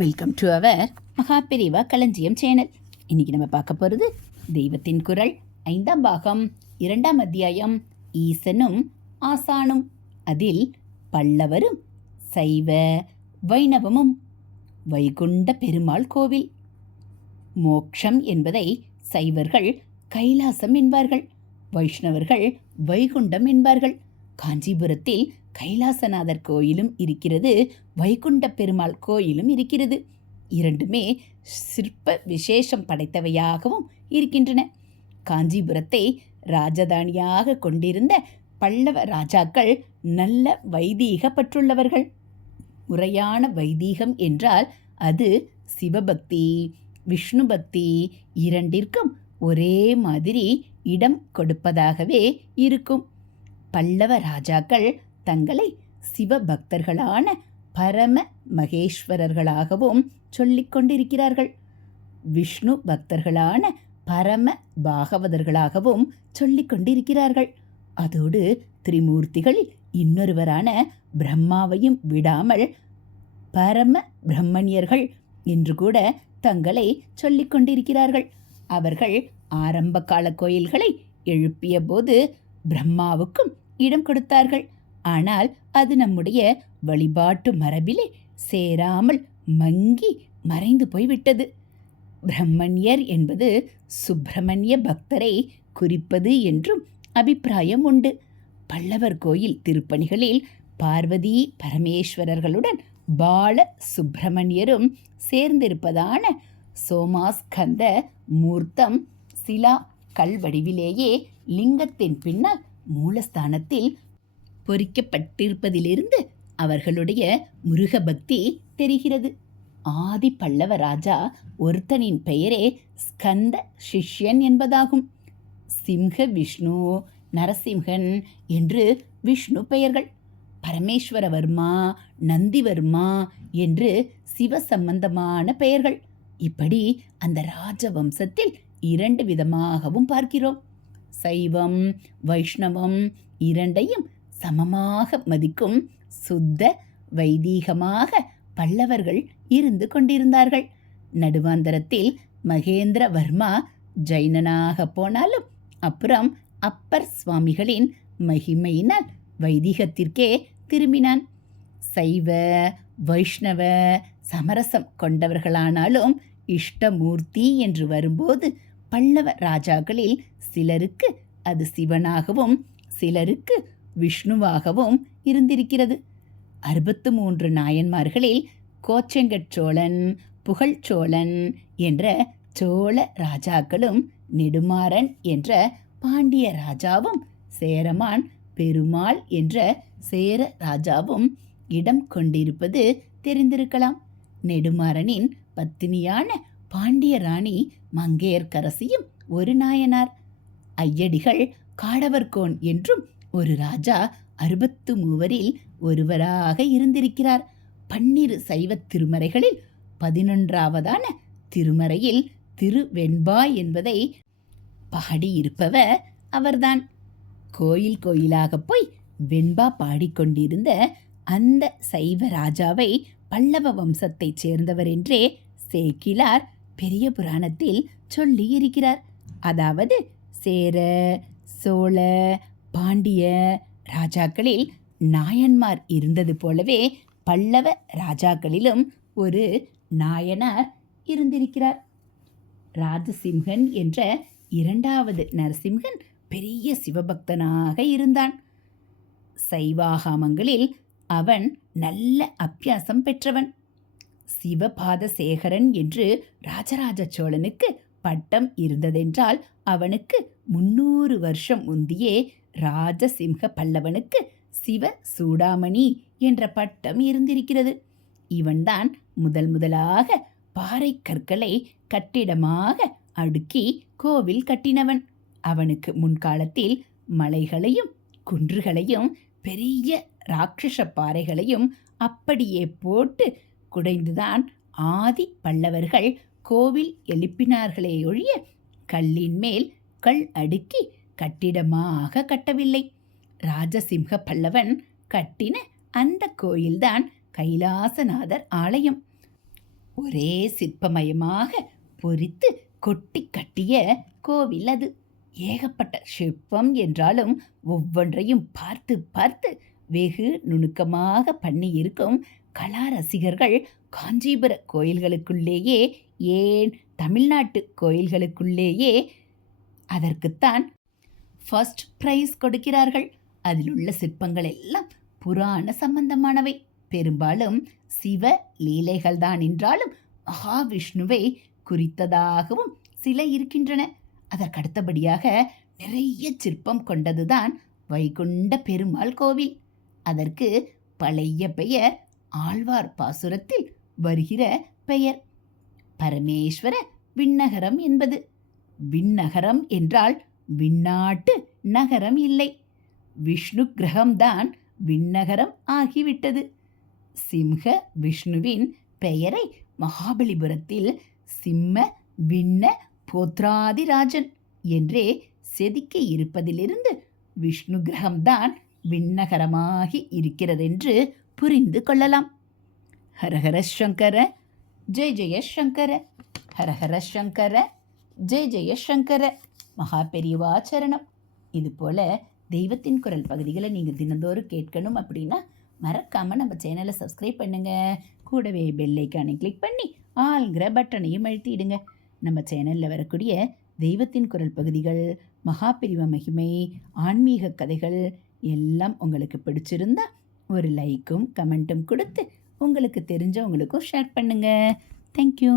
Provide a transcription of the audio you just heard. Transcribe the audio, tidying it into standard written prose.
Welcome to our Maha Periyava களஞ்சியம் channel. இன்னைக்கு நம்ம பார்க்க போகிறது தெய்வத்தின் குரல் 5ஆம் பாகம் 2ஆம் அத்தியாயம் ஈசனும் ஆசானும். அதில் பல்லவரும் சைவ வைணவமும். வைகுண்ட பெருமாள் கோவில். மோட்சம் என்பதை சைவர்கள் கைலாசம் என்பார்கள், வைஷ்ணவர்கள் வைகுண்டம் என்பார்கள். காஞ்சிபுரத்தில் கைலாசநாதர் கோயிலும் இருக்கிறது, வைகுண்ட பெருமாள் கோயிலும் இருக்கிறது. இரண்டுமே சிற்ப விசேஷம் படைத்தவையாகவும் இருக்கின்றன. காஞ்சிபுரத்தை ராஜதானியாக கொண்டிருந்த பல்லவ ராஜாக்கள் நல்ல வைதீக பற்றுள்ளவர்கள். முறையான வைதீகம் என்றால் அது சிவபக்தி விஷ்ணு பக்தி இரண்டிற்கும் ஒரே மாதிரி இடம் கொடுப்பதாகவே இருக்கும். பல்லவ ராஜாக்கள் தங்களை சிவபக்தர்களான பரம மகேஸ்வரர்களாகவும் சொல்லிக் கொண்டிருக்கிறார்கள். விஷ்ணு பக்தர்களான பரம பாகவதர்களாகவும் சொல்லிக் கொண்டிருக்கிறார்கள். அதோடு திரிமூர்த்திகளில் இன்னொருவரான பிரம்மாவையும் விடாமல் பரம பிரம்மணியர்கள் என்று கூட தங்களை சொல்லிக் கொண்டிருக்கிறார்கள். அவர்கள் ஆரம்ப கால கோயில்களை எழுப்பிய போது பிரம்மாவுக்கும் இடம் கொடுத்தார்கள். ஆனால் அது நம்முடைய வழிபாட்டு மரபிலே சேராமல் மங்கி மறைந்து போய்விட்டது. பிரம்மண்யர் என்பது சுப்பிரமணிய பக்தரை குறிப்பது என்றும் அபிப்பிராயம் உண்டு. பல்லவர் கோயில் திருப்பணிகளில் பார்வதி பரமேஸ்வரர்களுடன் பால சுப்பிரமணியரும் சேர்ந்திருப்பதான சோமாஸ்கந்த மூர்த்தம் சிலா கல் வடிவிலேயே லிங்கத்தின் பின்னால் மூலஸ்தானத்தில் பொறிக்கப்பட்டிருப்பதிலிருந்து அவர்களுடைய முருக பக்தி தெரிகிறது. ஆதி பல்லவ ராஜா ஒருத்தனின் பெயரே ஸ்கந்த சிஷ்யன் என்பதாகும். சிம்ஹ விஷ்ணு, நரசிம்ஹன் என்று விஷ்ணு பெயர்கள், பரமேஸ்வரவர்மா, நந்திவர்மா என்று சிவ சம்பந்தமான பெயர்கள். இப்படி அந்த ராஜவம்சத்தில் 2 விதமாகவும் பார்க்கிறோம். சைவம் வைஷ்ணவம் இரண்டையும் சமமாக மதிக்கும் சுத்த வைதீகமாக பல்லவர்கள் இருந்து கொண்டிருந்தார்கள். நடுவாந்தரத்தில் மகேந்திரவர்மா ஜைனனாக போனாலும் அப்புறம் அப்பர் சுவாமிகளின் மகிமையினால் வைதீகத்திற்கே திரும்பினான். சைவ வைஷ்ணவ சமரசம் கொண்டவர்களானாலும் இஷ்டமூர்த்தி என்று வரும்போது பல்லவ ராஜாக்களில் சிலருக்கு அது சிவனாகவும் சிலருக்கு விஷ்ணுவாகவும் இருந்திருக்கிறது. 63 நாயன்மார்களில் கோச்செங்கச்சோழன், புகழ்ச்சோழன் என்ற சோழ ராஜாக்களும், நெடுமாறன் என்ற பாண்டிய ராஜாவும், சேரமான் பெருமாள் என்ற சேர ராஜாவும் இடம் கொண்டிருப்பது தெரிந்திருக்கலாம். நெடுமாறனின் பத்தினியான பாண்டிய ராணி மங்கையர்க்கரசியும் ஒரு நாயனார். ஐயடிகள் காடவர்கோன் என்றும் ஒரு ராஜா 63 ஒருவராக இருந்திருக்கிறார். 12 சைவ திருமறைகளில் 11ஆவதான திருமறையில் திருவெண்பா என்பதை பாடியிருப்பவர் அவர்தான். கோயில் கோயிலாக போய் வெண்பா பாடிக்கொண்டிருந்த அந்த சைவ ராஜாவை பல்லவ வம்சத்தைச் சேர்ந்தவர் என்றே சேக்கிலார் பெரிய புராணத்தில் சொல்லி இருக்கிறார். அதாவது சேர சோழ பாண்டிய ராஜாக்களில் நாயன்மார் இருந்தது போலவே பல்லவ ராஜாக்களிலும் ஒரு நாயனார் இருந்திருக்கிறார். ராஜசிம்ஹன் என்ற 2வது நரசிம்ஹன் பெரிய சிவபக்தனாக இருந்தான். சைவாகமங்களில் அவன் நல்ல அபியாசம் பெற்றவன். சிவபாதசேகரன் என்று ராஜராஜ சோழனுக்கு பட்டம் இருந்ததென்றால் அவனுக்கு 300 வருஷம் முந்தியே ராஜசிம்ஹ பல்லவனுக்கு சிவ சூடாமணி என்ற பட்டம் இருந்திருக்கிறது. இவன்தான் முதலாக பாறை கற்களை கட்டிடமாக அடுக்கி கோவில் கட்டினவன். அவனுக்கு முன்காலத்தில் மலைகளையும் குன்றுகளையும் பெரிய ராட்சச பாறைகளையும் அப்படியே போட்டு குடைந்துதான் ஆதி பல்லவர்கள் கோவில் எழுப்பினார்களே ஒழிய கல்லின் மேல் கல் அடுக்கி கட்டிடமாக கட்டவில்லை. ராஜசிம்ஹ பல்லவன் கட்டின அந்த கோயில்தான் கைலாசநாதர் ஆலயம். ஒரே சிற்பமயமாக பொறித்து கொட்டி கட்டிய கோவில் அது. ஏகப்பட்ட சிற்பம் என்றாலும் ஒவ்வொன்றையும் பார்த்து பார்த்து வெகு நுணுக்கமாக பண்ணி இருக்கும் கலா ரசிகர்கள் காஞ்சிபுர கோயில்களுக்குள்ளேயே, ஏன் தமிழ்நாட்டு கோயில்களுக்குள்ளேயே அதற்குத்தான் ஃபர்ஸ்ட் பிரைஸ் கொடுக்கிறார்கள். அதிலுள்ள சிற்பங்கள் எல்லாம் புராண சம்பந்தமானவை. பெரும்பாலும் சிவ லீலைகள்தான் என்றாலும் மகாவிஷ்ணுவை குறித்ததாகவும் சில இருக்கின்றன. அதற்கடுத்தபடியாக நிறைய சிற்பம் கொண்டதுதான் வைகுண்ட பெருமாள் கோவில். அதற்கு பழைய பெயர் ஆழ்வார் பாசுரத்தில் வருகிற பெயர் பரமேஸ்வர விண்ணகரம் என்பது. விண்ணகரம் என்றால் விண்ணாட்டு நகரம் இல்லை, விஷ்ணு கிரகம்தான் விண்ணகரம் ஆகிவிட்டது. சிம்ஹ விஷ்ணுவின் பெயரை மகாபலிபுரத்தில் சிம்ம விண்ண போத்ராதிராஜன் என்றே செதுக்கி இருப்பதிலிருந்து விஷ்ணு கிரகம்தான் விண்ணகரமாகி இருக்கிறதென்று புரிந்து கொள்ளலாம். ஹரஹர சங்கர ஜெய ஜெய சங்கர, ஹரஹர சங்கர ஜெய ஜெய சங்கர. மகா பெரியவா சரணம். இதுபோல் தெய்வத்தின் குரல் பகுதிகளை நீங்கள் தினந்தோறும் கேட்கணும் அப்படின்னா மறக்காமல் நம்ம சேனலை சப்ஸ்கிரைப் பண்ணுங்கள். கூடவே பெல் ஐக்கானை கிளிக் பண்ணி ஆல்கிற பட்டனையும் அழுத்திடுங்க. நம்ம சேனலில் வரக்கூடிய தெய்வத்தின் குரல் பகுதிகள், மகா பெரியவா மகிமை, ஆன்மீக கதைகள் எல்லாம் உங்களுக்கு பிடிச்சிருந்தா ஒரு லைக்கும் கமெண்ட்டும் கொடுத்து உங்களுக்கு தெரிஞ்சவங்களுக்கும் ஷேர் பண்ணுங்கள். தேங்க்யூ.